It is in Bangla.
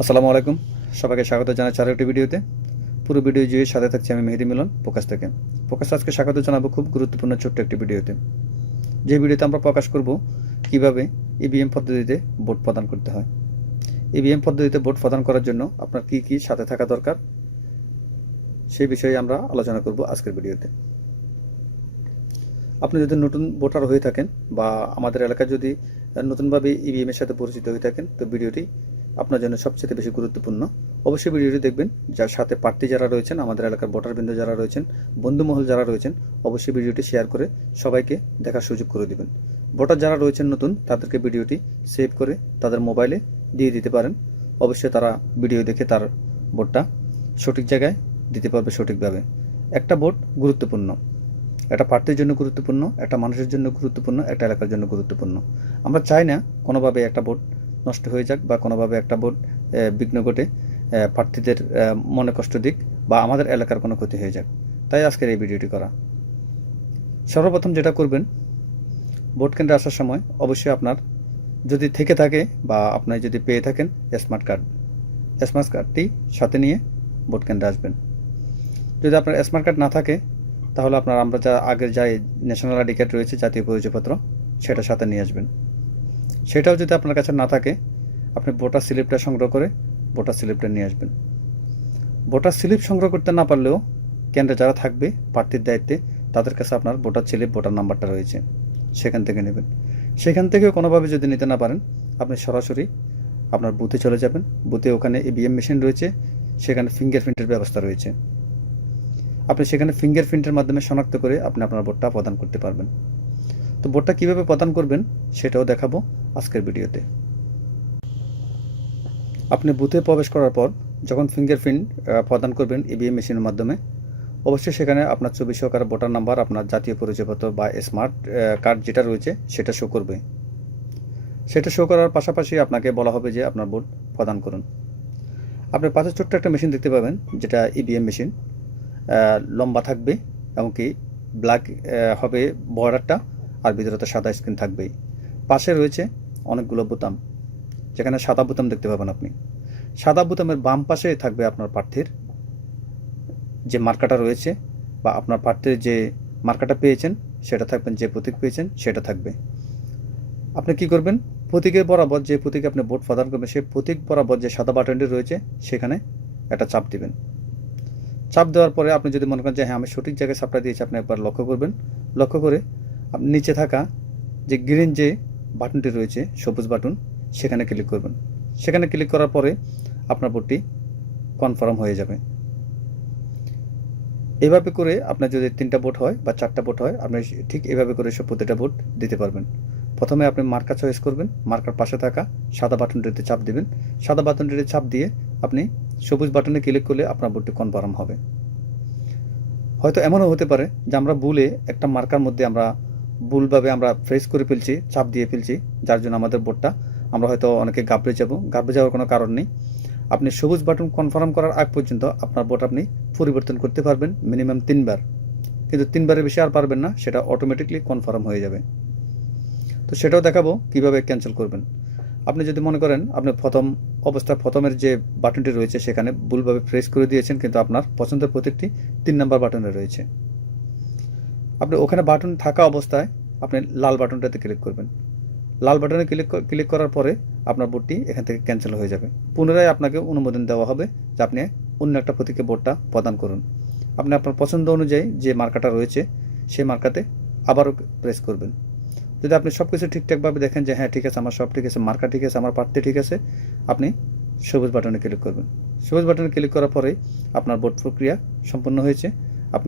আসসালামু আলাইকুম। সবাইকে স্বাগত জানাচ্ছি আরও একটি ভিডিওতে। পুরো ভিডিও জুড়ে সাথে থাকছি আমি মেহেদি মিলন প্রকাশ থেকে। প্রকাশ আজকে স্বাগত জানাবো খুব গুরুত্বপূর্ণ ছোট্ট একটি ভিডিওতে। যে ভিডিওতে আমরা প্রকাশ করব কিভাবে ইভিএম পদ্ধতিতে ভোট প্রদান করতে হয়। ইভিএম পদ্ধতিতে ভোট প্রদান করার জন্য আপনার কি কি সাথে থাকা দরকার সেই বিষয়ে আমরা আলোচনা করব আজকের ভিডিওতে। আপনি যদি নতুন ভোটার হয়ে থাকেন বা আমাদের এলাকায় যদি নতুনভাবে ইভিএমের সাথে পরিচিত হয়ে থাকেন, তো ভিডিওটি আপনার জন্য সবচেয়ে বেশি গুরুত্বপূর্ণ। অবশ্যই ভিডিওটি দেখবেন, যার সাথে প্রার্থী যারা রয়েছেন, আমাদের এলাকার ভোটারবৃন্দ যারা রয়েছেন, বন্ধুমহল যারা রয়েছেন, অবশ্যই ভিডিওটি শেয়ার করে সবাইকে দেখার সুযোগ করে দিবেন। ভোটার যারা রয়েছেন নতুন, তাদেরকে ভিডিওটি সেভ করে তাদের মোবাইলে দিয়ে দিতে পারেন। অবশ্যই তারা ভিডিও দেখে তার ভোটটা সঠিক জায়গায় দিতে পারবে সঠিকভাবে। একটা ভোট গুরুত্বপূর্ণ, একটা প্রার্থীর জন্য গুরুত্বপূর্ণ, একটা মানুষের জন্য গুরুত্বপূর্ণ, একটা এলাকার জন্য গুরুত্বপূর্ণ। আমরা চাই না কোনোভাবে একটা ভোট নষ্ট হয়ে যাক বা কোনোভাবে একটা ভোট বিঘ্ন ঘটে, প্রার্থীদের মনে কষ্ট দিক বা আমাদের এলাকার কোনো ক্ষতি হয়ে যাক। তাই আজকের এই ভিডিওটি করা। সর্বপ্রথম যেটা করবেন, ভোট কেন্দ্রে আসার সময় অবশ্যই আপনার যদি থেকে থাকে বা আপনি যদি পেয়ে থাকেন স্মার্ট কার্ডটি সাথে নিয়ে ভোট কেন্দ্রে আসবেন। যদি আপনার স্মার্ট কার্ড না থাকে, তাহলে আমরা যা আগের যা ন্যাশনাল আইডি কার্ড রয়েছে, জাতীয় পরিচয়পত্র, সেটা সাথে নিয়ে আসবেন। সেটাও যদি আপনার কাছে না থাকে, আপনি ভোটার স্লিপটা সংগ্রহ করে ভোটার স্লিপটা নিয়ে আসবেন। ভোটার স্লিপ সংগ্রহ করতে না পারলেও কেন্দ্রে যারা থাকবে প্রার্থীর দায়িত্বে, তাদের কাছে আপনার ভোটার স্লিপ, ভোটার নাম্বারটা রয়েছে, সেখান থেকে নেবেন। সেখান থেকেও কোনোভাবে যদি নিতে না পারেন, আপনি সরাসরি আপনার বুথে চলে যাবেন। বুথে ওখানে ইভিএম মেশিন রয়েছে, সেখানে ফিঙ্গারপ্রিন্টের ব্যবস্থা রয়েছে। আপনি সেখানে ফিঙ্গারপ্রিন্টের মাধ্যমে শনাক্ত করে আপনি আপনার ভোটটা প্রদান করতে পারবেন। তো ভোটটা কীভাবে প্রদান করবেন সেটাও দেখাবো আজকের ভিডিওতে। আপনি বুথে প্রবেশ করার পর যখন ফিঙ্গারপ্রিন্ট প্রদান করবেন ইভিএম মেশিনের মাধ্যমে, অবশ্যই সেখানে আপনার ছবি সহকারে ভোটার নাম্বার, আপনার জাতীয় পরিচয়পত্র বা স্মার্ট কার্ড যেটা রয়েছে সেটা শো করবে। সেটা শো করার পাশাপাশি আপনাকে বলা হবে যে আপনার ভোট প্রদান করুন। আপনি পাশে ছোট্ট একটা মেশিন দেখতে পাবেন, যেটা ইভিএম মেশিন, লম্বা থাকবে, এমনকি ব্ল্যাক হবে বর্ডারটা, আর ভিতরে তো সাদা স্ক্রিন থাকবেই। পাশে রয়েছে অনেকগুলো বোতাম, যেখানে সাদা বোতাম দেখতে পাবেন আপনি। সাদা বোতামের বাম পাশে থাকবে আপনার প্রার্থীর যে মার্কাটা রয়েছে, বা আপনার প্রার্থীর যে মার্কাটা পেয়েছেন সেটা থাকবেন, যে প্রতীক পেয়েছেন সেটা থাকবে। আপনি কি করবেন, প্রতীকের বরাবর, যে প্রতীকে আপনি ভোট প্রদান করবেন সেই প্রতীক বরাবর যে সাদা বাটনটি রয়েছে সেখানে একটা চাপ দিবেন। চাপ দেওয়ার পরে আপনি যদি মনে করেন যে হ্যাঁ আমি সঠিক জায়গায় চাপটা দিয়েছি, আপনি একবার লক্ষ্য করবেন। লক্ষ্য করে আপনি নিচে থাকা যে গ্রিন যে বাটনটি রয়েছে, সবুজ বাটন, সেখানে ক্লিক করবেন। সেখানে ক্লিক করার পরে আপনার ভোটটি কনফার্ম হয়ে যাবে। এভাবে করে আপনার যদি 3টা ভোট হয় বা 4টা ভোট হয়, আপনি ঠিক এভাবে করে প্রতিটা ভোট দিতে পারবেন। প্রথমে আপনি মার্কার চয়েস করবেন, মার্কার পাশে থাকা সাদা বাটনটিতে চাপ দিবেন। সাদা বাটনটিতে চাপ দিয়ে আপনি সবুজ বাটনে ক্লিক করলে আপনার ভোটটি কনফার্ম হবে। হয়তো এমনও হতে পারে যে আমরা ভুলে একটা মার্কার মধ্যে ভুলভাবে প্রেস করে ফেলছি, চাপ দিয়ে ফেলছি, যার জন্য আমাদের ভোটটা আমরা হয়তো অনেকে ঘাবড়ে যাওয়ার কোনো কারণ নেই। আপনি সবুজ বাটন কনফার্ম করার আগ পর্যন্ত আপনার ভোট আপনি পরিবর্তন করতে পারবেন মিনিমাম 3বার, কিন্তু 3বারের বেশি আর পারবেন না, সেটা অটোমেটিকলি কনফার্ম হয়ে যাবে। তো সেটাও দেখাবো কিভাবে ক্যান্সেল করবেন। আপনি যদি মনে করেন আপনি প্রথমের যে বাটনটি রয়েছে সেখানে ভুলভাবে প্রেস করে দিয়েছেন, কিন্তু আপনার পছন্দের প্রতীকটি 3 নম্বর বাটনে রয়েছে, আপনি ওখানে বাটন থাকা অবস্থায় আপনি লাল বাটনটাতে ক্লিক করবেন। লাল বাটনে ক্লিক করার পরে আপনার ভোটটি এখান থেকে ক্যান্সেল হয়ে যাবে। পুনরায় আপনাকে অনুমোদন দেওয়া হবে যে আপনি অন্য একটা প্রতীকে ভোটটা প্রদান করুন। আপনি আপনার পছন্দ অনুযায়ী যে মার্কাটা রয়েছে সেই মার্কাতে আবারও প্রেস করবেন। যদি আপনি সব কিছু ঠিকঠাকভাবে দেখেন যে হ্যাঁ ঠিক আছে, আমার সব ঠিক আছে, মার্কা ঠিক আছে, আমার প্রার্থী ঠিক আছে, আপনি সবুজ বাটনে ক্লিক করবেন। সবুজ বাটনে ক্লিক করার পরেই আপনার ভোট প্রক্রিয়া সম্পন্ন হয়েছে।